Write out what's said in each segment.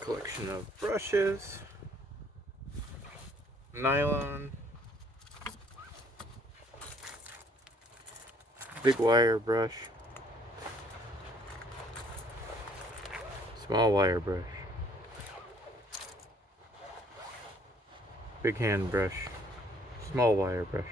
Collection of brushes, nylon, big wire brush, small wire brush, big hand brush, small wire brush.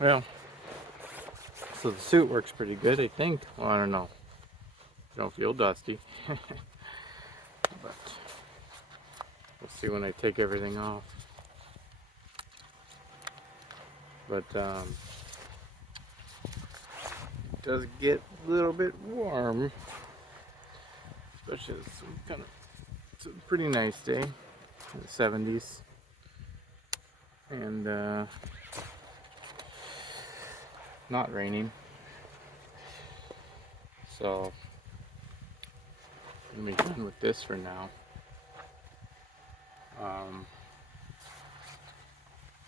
Well, so the suit works pretty good, I think. Well, I don't know. Don't feel dusty. But we'll see when I take everything off. But it does get a little bit warm, especially it's a pretty nice day in the 70s, and not raining. So I'm gonna be done with this for now.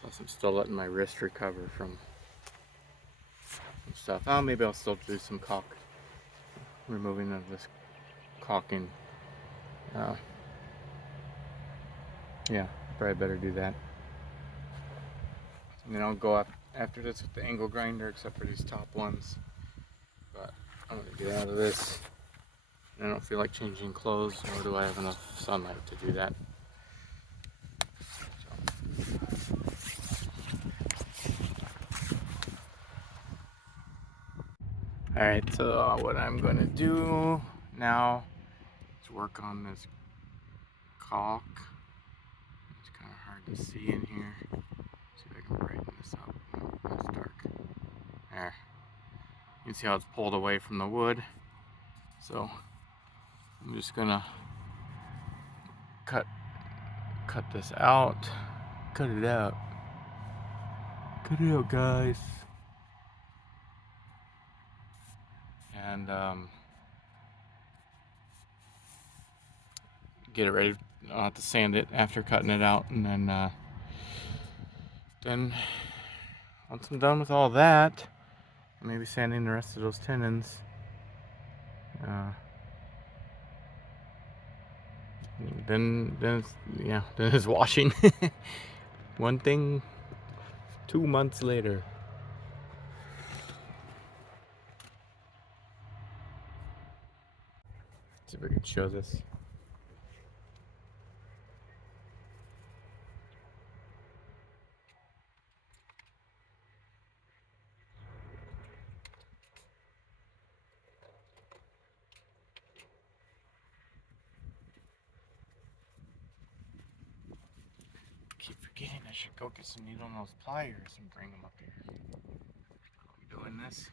Plus I'm still letting my wrist recover from stuff. Oh, maybe I'll still do some caulk, removing of this caulking. Yeah, probably better do that. And then I'll go up after this with the angle grinder, except for these top ones. But I'm gonna get out of this. And I don't feel like changing clothes, nor do I have enough sunlight to do that. Alright, so what I'm gonna do now is work on this caulk. It's kind of hard to see in here. See if I can brighten this up. Oh, it's dark. There. You can see how it's pulled away from the wood. So I'm just gonna cut this out. Cut it out. Cut it out, guys. And get it ready. I'll have to sand it after cutting it out, and then once I'm done with all that, maybe sanding the rest of those tenons, then it's washing. One thing 2 months later. See if I can show this. Keep forgetting I should go get some needle nose pliers and bring them up here. I'm doing this.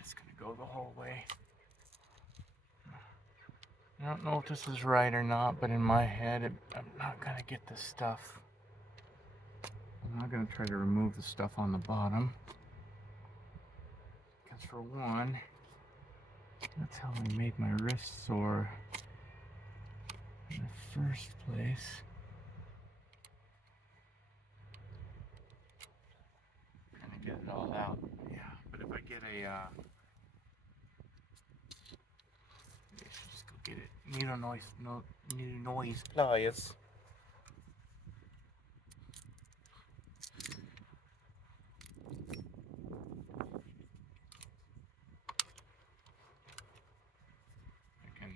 It's gonna go the whole way. I don't know if this is right or not, but in my head, I'm not gonna get this stuff. I'm not gonna try to remove the stuff on the bottom. Because for one, that's how I made my wrist sore in the first place. Trying to get it all out. Yeah, but if I get a, maybe I should just go get it. Needle noise pliers. I can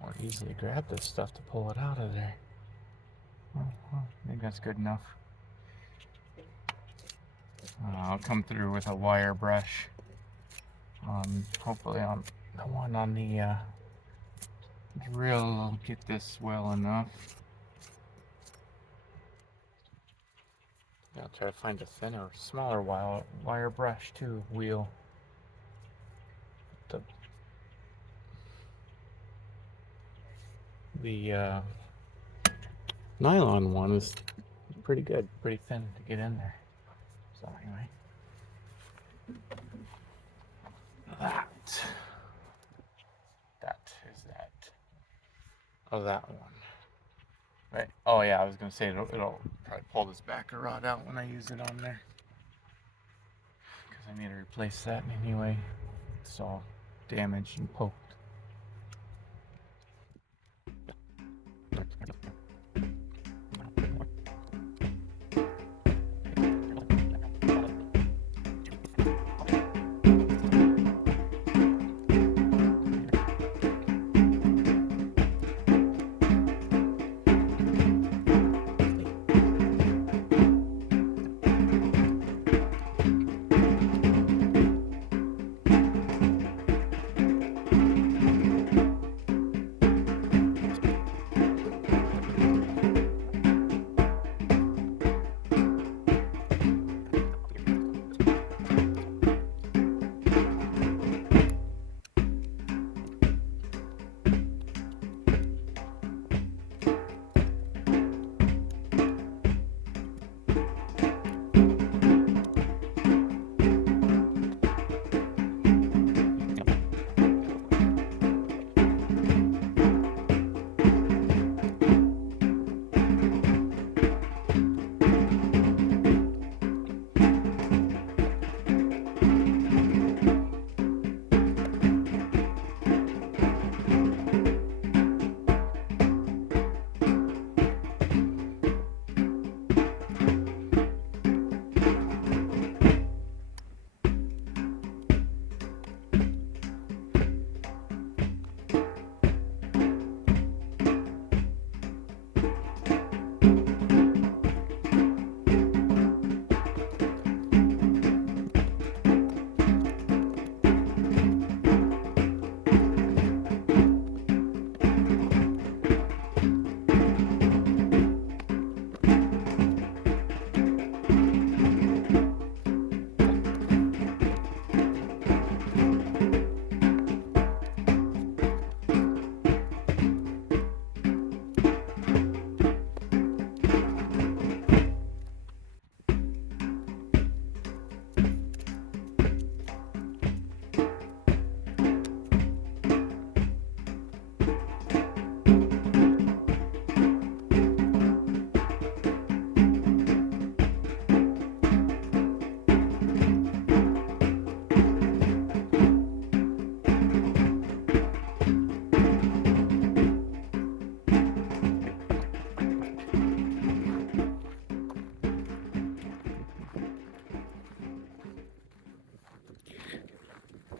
more easily grab this stuff to pull it out of there. Well, I think that's good enough. I'll come through with a wire brush. Hopefully on the one on the drill will get this well enough. I'll try to find a thinner, smaller wire brush too, wheel. The nylon one is pretty good, pretty thin to get in there. So anyway, that is that. Oh, that one. Right. Oh yeah, I was gonna say it'll probably pull this backer rod out when I use it on there, because I need to replace that anyway. It's all damaged and poked.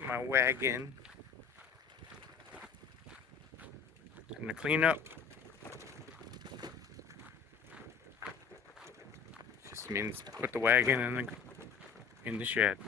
my wagon. Time to clean up. Just means put the wagon in the shed.